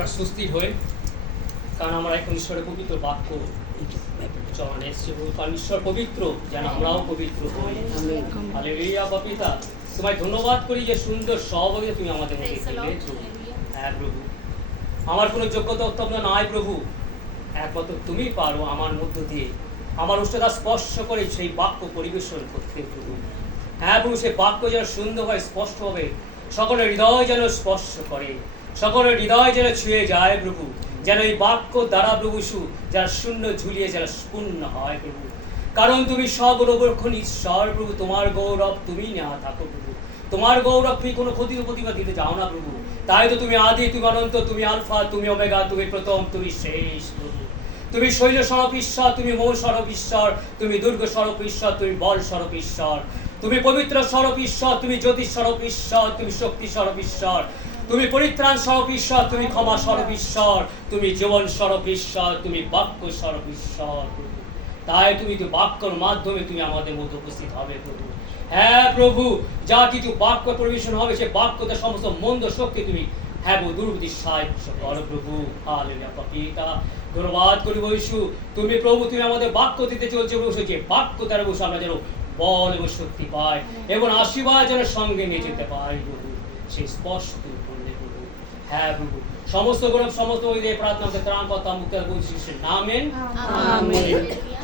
আমরা সুস্থির হই কারণ আমরা এখন ঈশ্বরের পবিত্র বাক্য চরণে এসেছি কারণ ঈশ্বর পবিত্র যেন আমরাও পবিত্র হই। হালেলুয়া বাপিতা তোমায় ধন্যবাদ করি যে সুন্দর সহভাগে তুমি আমাদের মধ্যে. দিয়েছ হ্যাঁ প্রভু। আমার কোনো যোগ্যতা উত্তম নাই প্রভু। একমাত্র তুমি পারো আমার মধ্য দিয়ে। আমার উষ্ণতা স্পর্শ করে সেই বাক্য পরিবেশন করতে প্রভু। হ্যাঁ প্রভু সেই বাক্য যেন সুন্দর হয় স্পষ্ট হবে সকলের হৃদয় যেন স্পর্শ করে। সকলের হৃদয় যেন ছুঁয়ে যায় প্রভু, যেন এই বাক্য দ্বারা প্রভু সু, যার শূন্য ঝুলিয়ে যেন পূর্ণ হয় প্রভু। কারণ তুমি সর্বরক্ষণ ঈশ্বর প্রভু, তোমার গৌরব তুমি না থাকো প্রভু। তোমার গৌরব তুমি কোনো ক্ষতি প্রতিভা দিতে যাও না প্রভু। তাই তো তুমি আদি, তুমি অনন্ত, তুমি আলফা, তুমি ওমেগা, তুমি প্রথম, তুমি শেষ প্রভু। তুমি শৈল স্বরূপ ঈশ্বর, তুমি মৌ স্বরূপ ঈশ্বর, তুমি দুর্গ স্বরূপ ঈশ্বর, তুমি বল স্বরূপ ঈশ্বর। তুমি পবিত্র স্বরূপ ঈশ্বর, তুমি জ্যোতিষ স্বরূপ ঈশ্বর, তুমি শক্তি স্বরূপ ঈশ্বর। তুমি পরিত্রাণ স্বরূপ ঈশ্বর তুমি ক্ষমা স্বরূপ ঈশ্বর তুমি জীবন স্বরূপ ঈশ্বর তুমি বাক্য স্বরূপ ঈশ্বর তাই তুমি তো বাক্যর মাধ্যমে তুমি আমাদের মধ্যে উপস্থিত হবে প্রভু। হ্যাঁ প্রভু যা কিছু বাক্য পরিবেশন হবে সে বাক্যতে সমস্ত মন্দ শক্তি তুমি হ্যাঁ গো দুর্বৃত্তি সাহায্য করো প্রভু। হালেলুয়া পিতা ধন্যবাদ করি বৈশু তুমি প্রভু তুমি আমাদের বাক্য দিতে চলছে বসে যে বাক্য দ্বারা বসে আমরা যেন বল এবং শক্তি পাই এবং আশীর্বাদ যেন সঙ্গে নিয়ে যেতে পারি প্রভু। সেই স্পষ্ট প্রভু হ্যাঁ প্রভু সমস্ত গৌরব সমস্ত ওই দিয়ে প্রার্থনা করতে ত্রাণ কর্তা মুক্ত।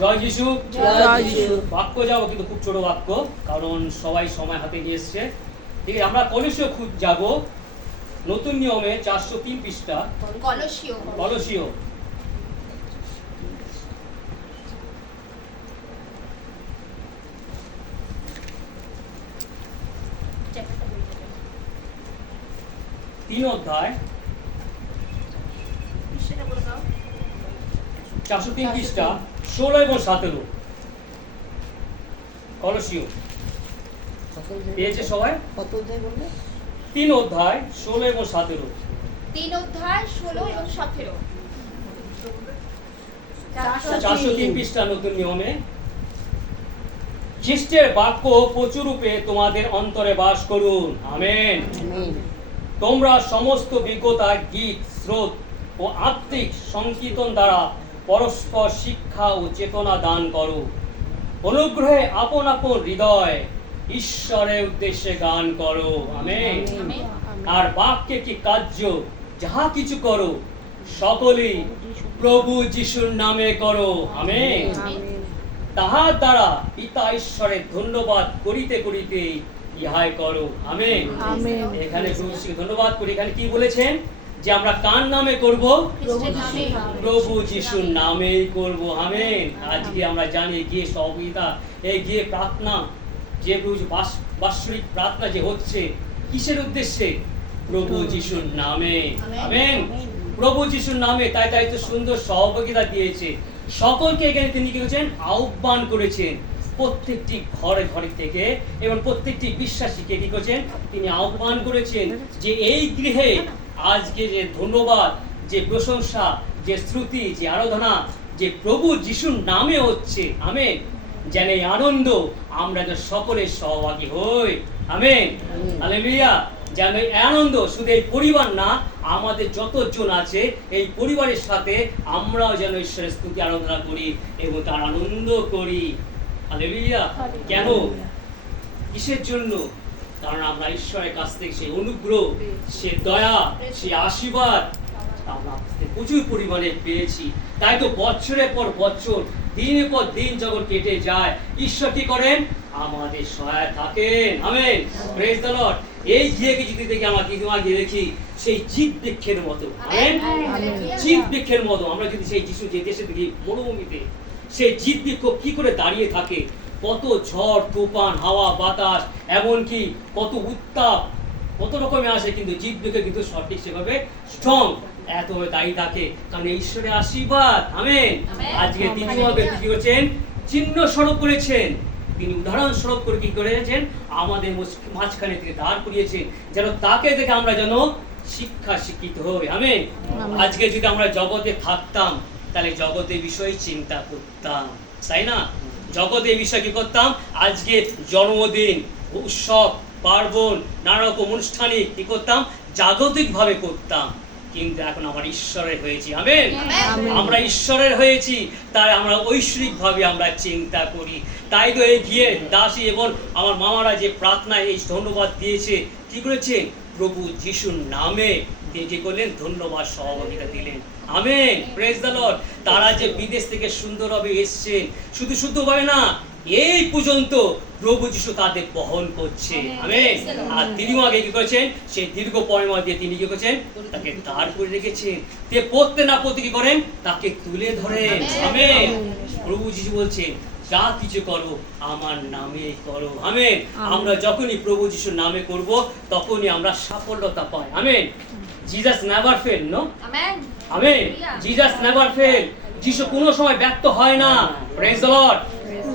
জয় যিশু। জয় যিশু। বাক্য যাব কিন্তু খুব ছোট বাক্য কারণ সবাই সময় হাতে নিয়ে এসছে। ঠিক আছে আমরা কলসীয় খুব যাব। নতুন নিয়মে চারশো তিন পৃষ্ঠা। কলসীয়। কলসীয়। তিন অধ্যায়। চারশো তিন পৃষ্ঠা ষোলো এবং সতেরো। কলসীয় পেয়েছে সবাই? কত অধ্যায় বললে? তিন অধ্যায় ষোলো এবং সতেরো। তিন অধ্যায় ষোলো এবং সতেরো। চারশো তিন পৃষ্ঠা নতুন নিয়মে। খ্রিস্টের বাক্য প্রচুরূপে তোমাদের অন্তরে বাস করুন। আমেন। আমেন। তোমরা সমস্ত বিজ্ঞতা গীত স্রোত ও আত্মিক সংকীর্তন দ্বারা পরস্পর শিক্ষা ও চেতনা দান করো। অনুগ্রহে আপন আপন হৃদয় ঈশ্বরের উদ্দেশ্যে গান করো। আমেন। আর বাক্যে কি কার্য? যাহা কিছু করো সকলেই প্রভু যিশুর নামে করো। আমেন। তাহার দ্বারা পিতা ঈশ্বরের ধন্যবাদ করিতে করিতে ইহাই করো। আমেন। এখানে ধন্যবাদ করি। এখানে কি বলেছেন? যে আমরা কার নামে করব? প্রভু যিশুর নামেই করব। আমেন। আজকে আমরা জানি গিয়ে সহযোগিতা এই গিয়ে প্রার্থনা যে প্রভু বাৎসরিক প্রার্থনা যে হচ্ছে কিসের উদ্দেশ্যে? প্রভু যিশুর নামে। আমেন। প্রভু যিশুর নামে তাই তাই তো সুন্দর সহযোগিতা দিয়েছে। সকলকে এখানে তিনি কি করেছেন? আহ্বান করেছেন। প্রত্যেকটি ঘরে ঘরে থেকে এবং প্রত্যেকটি বিশ্বাসীকে কি করেছেন? তিনি আহ্বান করেছেন যে এই গৃহে আজকে যে ধন্যবাদ যে প্রশংসা যে শ্রুতি যে আরাধনা যে প্রভু যিশুর নামে হচ্ছে আমেন। যেন এই আনন্দ আমরা যেন সকলের সহভাগী হই আমেন। হালেলুয়া। যেন এই আনন্দ শুধু এই পরিবার না আমাদের যতজন আছে এই পরিবারের সাথে আমরাও যেন ঈশ্বরের স্তুতি আরাধনা করি এবং তার আনন্দ করি। হালেলুয়া কেন? কিসের জন্য? কারণ আমরা ঈশ্বরের কাছ থেকে সেই অনুগ্রহ সে দয়া সে আশীর্বাদ আমরা প্রচুর পরিমাণে পেয়েছি। তাই তো বছরের পর বছর দিনের পর দিন যখন কেটে যায় ঈশ্বর কি করেন? আমাদের সহায় থাকেন। আমেন। প্রেজ দ্য লর্ড এই জিয়েকে যদি দেখি আমরা দেখি? সেই জিত বৃক্ষের মতো। আমেন। জিত বৃক্ষের মতো। আমরা যদি সেই যিশু যে দেশে দেখি মরুভূমিতে সেই জিত বৃক্ষ কি করে দাঁড়িয়ে থাকে? কত ঝড় তুফান হাওয়া বাতাস এমনকি কত উত্তাপ কত রকমের আসে কিন্তু জিত বৃক্ষ কিন্তু সঠিক সেভাবে স্ট্রং এত দাঁড়িয়ে থাকে। কারণ ঈশ্বরের আশীর্বাদ। আমেন। আজকে দ্বিতীয়ভাবে কি করেছেন? চিহ্ন স্বরূপ করেছেন তিনি উদাহরণ স্বরূপ করে কি করেছেন? আমাদের মাঝখানে তিনি দাঁড় করিয়েছেন যেন তাকে দেখে আমরা যেন শিক্ষা শিক্ষিত হই। আমেন। আজকে যদি আমরা জগতে থাকতাম তাহলে জগতের বিষয়ে চিন্তা করতাম তাই না? জগতের বিষয়ে কি করতাম? আজকে জন্মদিন উৎসব পার্বণ নানা রকম অনুষ্ঠানে কি করতাম? জাগতিকভাবে করতাম। কিন্তু এখন আমার ঈশ্বরের হয়েছি আমেন। আমরা ঈশ্বরের হয়েছি তাই আমরা ঐশ্বরিক ভাবে আমরা চিন্তা করি। তাই তো এই গিয়ে দাসী এবং আমার মামারা যে প্রার্থনায় এই ধন্যবাদ দিয়েছে কি করেছেন? প্রভু যিশুর নামে তিনি কি করলেন? ধন্যবাদ সহযোগিতা দিলেন। আমেন। প্রেজ দ্য লর্ড তারা যে বিদেশ থেকে সুন্দরভাবে এসছেন শুধু শুধু ভাবে না এই পর্যন্ত প্রভু যিশু তাদের বহন করছে। আমেন। আর তিনিও আগে কি করেছেন? সেই দীর্ঘ পরিমা দিয়ে তিনি কি করেছেন? তাকে দাঁড় করে রেখেছেন। তে পড়তে না পড়তে কি করেন? তাকে তুলে ধরেন। আমেন। প্রভু যিশু বলছেন যা কিছু করো আমার নামে করো। আমেন। আমরা যখনই প্রভু যিশুর নামে করব তখনই আমরা সাফল্যতা পাই। Amen. Jesus never fail no amen. Amen. Jesus never fail যিশু কোনো সময় ব্যক্ত হয় না। প্রেজ দ্য লর্ড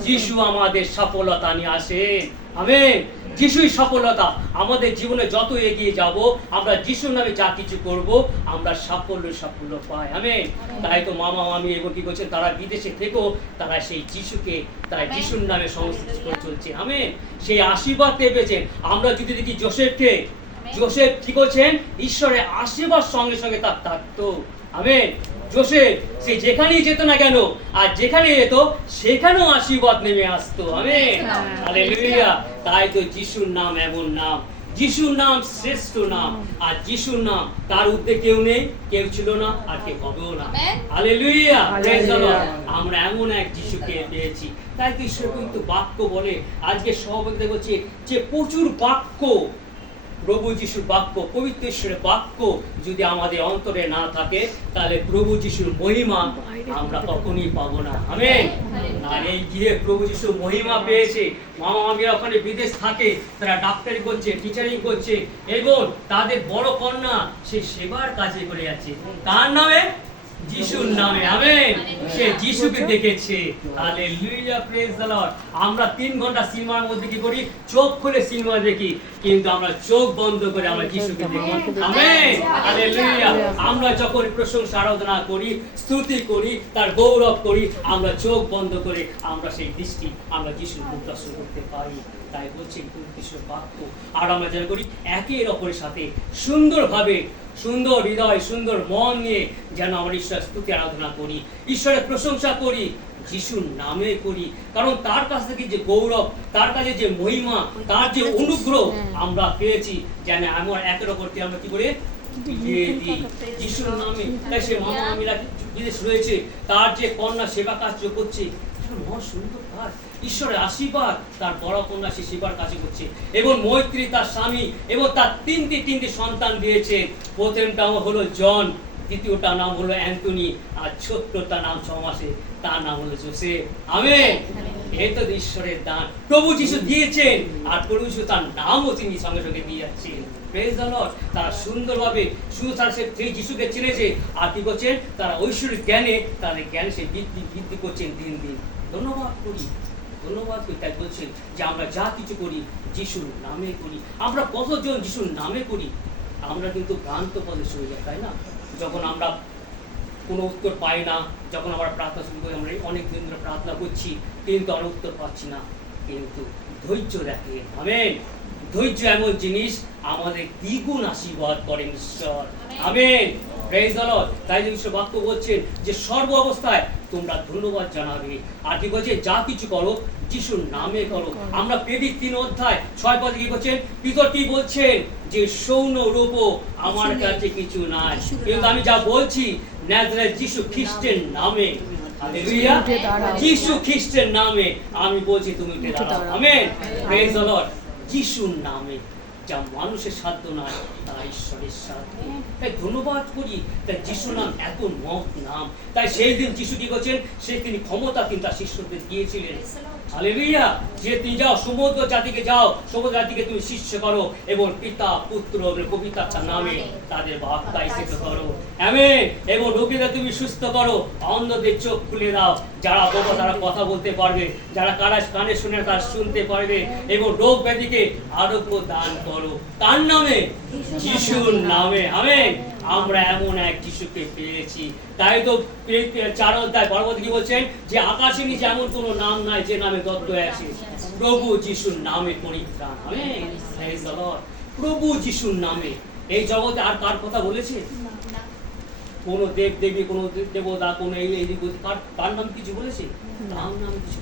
যিশু আমাদের সফলতা নিয়ে আসেন। আমেন। যিশুই সফলতা আমাদের জীবনে যত এগিয়ে যাব আমরা যিশুর নামে যা কিছু করব আমরা সাফল্য সাফল্য পাই। আমেন। তাই তো মামা মামি এবং কি করছেন তারা বিদেশে থেকেও তারা সেই যিশুকে তারা। যিশুর নামে সমস্ত কিছু করে চলছে। আমেন। সেই আশীর্বাদ পেয়েছেন। আমরা যদি দেখি জোসেফকে জোসেফ কি করছেন ঈশ্বরের আশীর্বাদ সঙ্গে সঙ্গে তার থাকতো। আমেন জোসেফ সে যেখানেই যেত না কেন আর যেখানে যেত সেখানেও আশীর্বাদ নেমে আসতো। Amen hallelujah. তাই তো যিশুর নাম এমন নাম। যিশুর নাম শ্রেষ্ঠ নাম। আর যিশুর নাম তার উদ্দে কেউ নেই কেউ ছিল না আর কেউ হবেও না। Hallelujah. আমরা এমন এক যিশুকে পেয়েছি। তাই তো ঈশ্বর কিন্তু বাক্য বলে আজকে সহভাগিতা করছে যে প্রচুর বাক্য প্রভু যিশুর বাক্য পবিত্র ঈশ্বরের বাক্য যদি আমাদের অন্তরে না থাকে, তাহলে প্রভু যিশুর মহিমা আমরা কখনই পাবো না। আমি আর এই গিয়ে প্রভু যিশু মহিমা পেয়েছে। মামা মামিরা ওখানে বিদেশ থাকে, তারা ডাক্তারি করছে টিচারিং করছে, এবং তাদের বড় কন্যা সে সেবার কাজে করে যাচ্ছে। তার নামে? যিশুর নামে, আমেন। সে যিশুকে দেখেছে। প্রেজ দ্য লর্ড আমরা ঘণ্টা সিনেমার মধ্যে কি করি? চোখ খুলে সিনেমা দেখি। কিন্তু আমরা চোখ বন্ধ করে আমরা যিশুকে দেখি। আমেন। আমরা যখন প্রশংসা, আরাধনা করি, স্তুতি করি, তার গৌরব করি, আমরা চোখ বন্ধ করে আমরা সেই দৃষ্টি, আমরা যিশুর মুখ করতে পারি। তাই বলছি বাক্য। আর আমরা যেন করি, একে অপরের সাথে সুন্দরভাবে সুন্দর হৃদয় সুন্দর মন নিয়ে যেন আমরা ঈশ্বরের স্তুতি আরাধনা করি ঈশ্বরের প্রশংসা করি যিশুর নামে করি। কারণ তার কাছ থেকে যে গৌরব তার কাছে যে মহিমা তার যে অনুগ্রহ আমরা পেয়েছি যেন আমরা একের অপরকে আমরা কি করে যিশুর নামে। তাই সে মামা মামিরা বিদেশ রয়েছে তার যে কন্যা সেবা কাজ করছে মহা সুন্দর কাজ। ঈশ্বরের আশীর্বাদ, তার বড় কন্যা সে সেবার কাছে করছে। এবং মৈত্রী তার স্বামী এবং তার তিনটি তিনটি সন্তান প্রথমটা হলো জন, দ্বিতীয়টা নাম হলো অ্যান্টনি আর ছোট্টটা নাম ছ মাসে তার নাম হলো জোসেফ। আমেন। এই তো ঈশ্বরের দান। প্রভু যিশু দিয়েছেন, আর প্রভু যিশু তার নামও তিনি সঙ্গে সঙ্গে দিয়ে যাচ্ছেন। প্রেজ তারা সুন্দরভাবে শুধু তারা সে সেই যিশুকে চিনেছে। আর কি করছেন? তারা ঐশ্বরিক জ্ঞানে, তাদের জ্ঞানে সে বৃদ্ধি বৃদ্ধি করছেন দিন দিন। ধন্যবাদ করি ধন্যবাদ করি। তাই বলছেন যে আমরা যা কিছু করি, যিশুর নামে করি। আমরা কতজন যিশুর নামে করি? আমরা কিন্তু ভ্রান্ত পদে চলে যাই, তাই না? যখন আমরা কোনো উত্তর পাই না, যখন আমরা প্রার্থনা শুরু করি, আমরা অনেক দিন ধরে প্রার্থনা করছি, কিন্তু আমরা উত্তর পাচ্ছি না। কিন্তু ধৈর্য দেখে, আমেন। ধৈর্য এমন জিনিস আমাদের দ্বিগুণ আশীর্বাদ করেন ঈশ্বর। আমেন। প্রেজ তাই যে ঈশ্বর বাক্য বলছেন যে সর্ব অবস্থায় তোমরা ধন্যবাদ জানাবে। আর কি বলছে? যা কিছু করো যিশুর নামে করো। আমরা পেদিক তিন অধ্যায় ছয় পদে কি বলছেন পিতর কি বলছেন? যে সৌন রূপ আমার কাছে কিছু নাই। কিন্তু আমি যা বলছি ন্যাজরের যিশু খ্রিস্টের নামে। যিশু খ্রিস্টের নামে আমি বলছি তুমি। আমেন প্রেজ দ্য যিশুর নামে। যা মানুষের সাধ্য নয়, তা ঈশ্বরের সাধ্য। তাই ধন্যবাদ করি তাই যিশু নাম এত মহৎ নাম। তাই সেই দিন যিশু কি করছেন? সেই তিনি ক্ষমতা কিন্তু তার শিষ্যদের দিয়েছিলেন। হালেলুয়া যে তুমি যাও সমুদ্র জাতিকে যাও সমুদ্র জাতিকে তুমি শিষ্য করো এবং পিতা পুত্র নামে তাদের বার্তা শিক্ষা করো। আমেন এবং রোগীদের তুমি সুস্থ করো। অন্ধদের চোখ খুলে দাও। যারা বোবা তারা কথা বলতে পারবে। যারা কারা কানে শুনে তারা শুনতে পারবে এবং রোগ ব্যাধিকে আরোগ্য দান করো। তার নামে যিশুর নামে। আমেন আমরা এমন এক যিশুকে পেয়েছি। তাই তো চার অধ্যায় পর্বত কি বলছেন? যে আকাশে নিচে এমন কোনো নাম নাই যে নামে দত্ত আছে। প্রভু যিশুর নামে পরিত্রাণ. প্রভু যিশুর নামে। এই জগতে আর কার কথা বলেছে? কোনো দেব দেবী কোনো দেবতা, কোনো এই কার কার নাম কিছু বলেছে? তার নাম কিছু।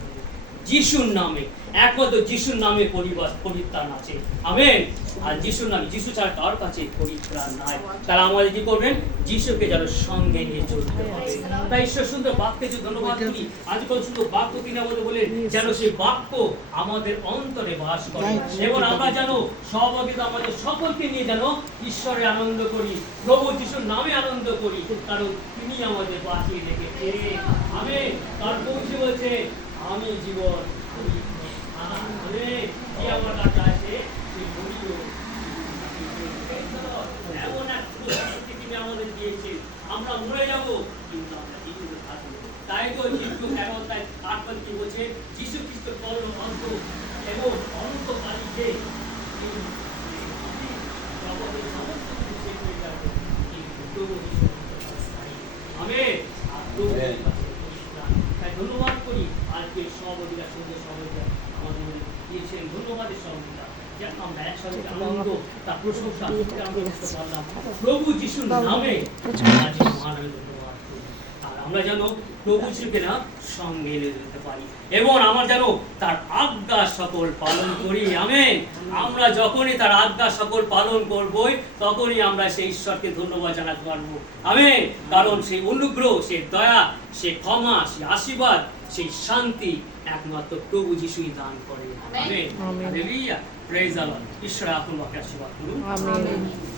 যিশুর নামে একমাত্র যিশুর নামে পরিবার পরিত্রাণ আছে আমেন। আর যিশুর নামে যিশু ছাড়া কার কাছে পরিত্রাণ নাই। তারা আমাদের কি করবেন? যিশুকে যেন সঙ্গে নিয়ে চলতে হবে। তাই ঈশ্বর সুন্দর বাক্যে যে ধন্যবাদ করি আজ কত সুন্দর বাক্য তিনি আমাদের বলেন? যেন সেই বাক্য আমাদের অন্তরে বাস করে। এবং আমরা যেন সহভাগিতা আমাদের সকলকে নিয়ে যেন ঈশ্বরে আনন্দ করি প্রভু যিশুর নামে আনন্দ করি কারণ তিনি আমাদের বাঁচিয়ে রেখেছে আমি তার পৌঁছে বলছে আমি জীবন আমাদের দিয়েছেন। আমরা মরে যাব কিন্তু আমরা জীবিত থাকব। তাই তো কিন্তু এখন তাই আটবার কি বলছে? যিশু খ্রিস্ট করল অন্ত এবং অনন্তকালীতে তিনি জগতের সমস্ত কিছু শেষ হয়ে যাবে কিন্তু প্রভু যিশু আমেন। আর প্রভু তাই ধন্যবাদ করি আজকে সহযোগিতা সুন্দর সহযোগিতা আমাদের মধ্যে দিয়েছেন ধন্যবাদের সহযোগিতা যে আমরা একসাথে আনন্দ তার প্রশংসা আজকে আমরা করতে পারলাম প্রভু যিশুর নামে আর আমরা যেন প্রভু যিশুকে না সঙ্গে এনে দিতে পারি। এবং আমার যেন তার সকল পালন করি আমেন। আমরা যখনই তার আজ্ঞা সকল পালন করবই তখনই আমরা সেই ঈশ্বরকে ধন্যবাদ জানাতে পারব। আমেন। কারণ সেই অনুগ্রহ সে দয়া সে ক্ষমা সে আশীর্বাদ সেই শান্তি একমাত্র প্রভু যিশুই দান করে আমেন। প্রেজ আল্লাহ ঈশ্বর আপনাকে আশীর্বাদ করুন। আমেন।